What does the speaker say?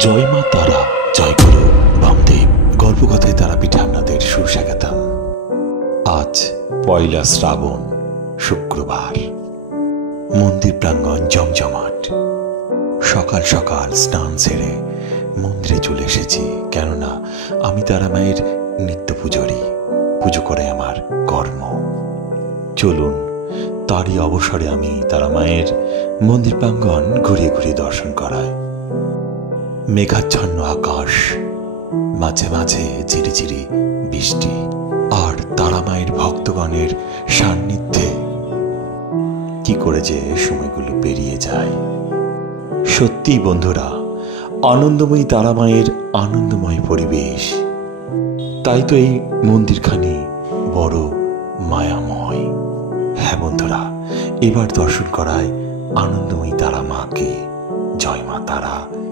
জয় মা তারা, জয় গুরু বামদেব। গল্পকথায় তারাপীঠে আপনাদের সুস্বাগতম। আজ পয়লা শ্রাবণ, শুক্রবার। মন্দির প্রাঙ্গণ জমজমাট। সকাল সকাল স্নান সেরে মন্দিরে চলে এসেছি, কেননা আমি তারা মায়ের নিত্য পুজোরী। পুজো করে আমার কর্ম। চলুন, তারই অবসরে আমি তারা মায়ের মন্দির প্রাঙ্গণ ঘুরিয়ে ঘুরিয়ে দর্শন করাই। মেঘাচ্ছন্ন আকাশ, মাঝে মাঝে ঝিরিঝিরি বৃষ্টি, আর তারা মায়ের ভক্তগণের সান্নিধ্যে কি করে যে সময়গুলো পেরিয়ে যায়। সত্যি বন্ধুরা, আনন্দময়ী তারা মায়ের আনন্দময় পরিবেশ। তাই তো এই মন্দিরখানি বড় মায়াময়। হ্যাঁ বন্ধুরা, এবার দর্শন করায় আনন্দময়ী তারা মাকে। জয় মা তারা।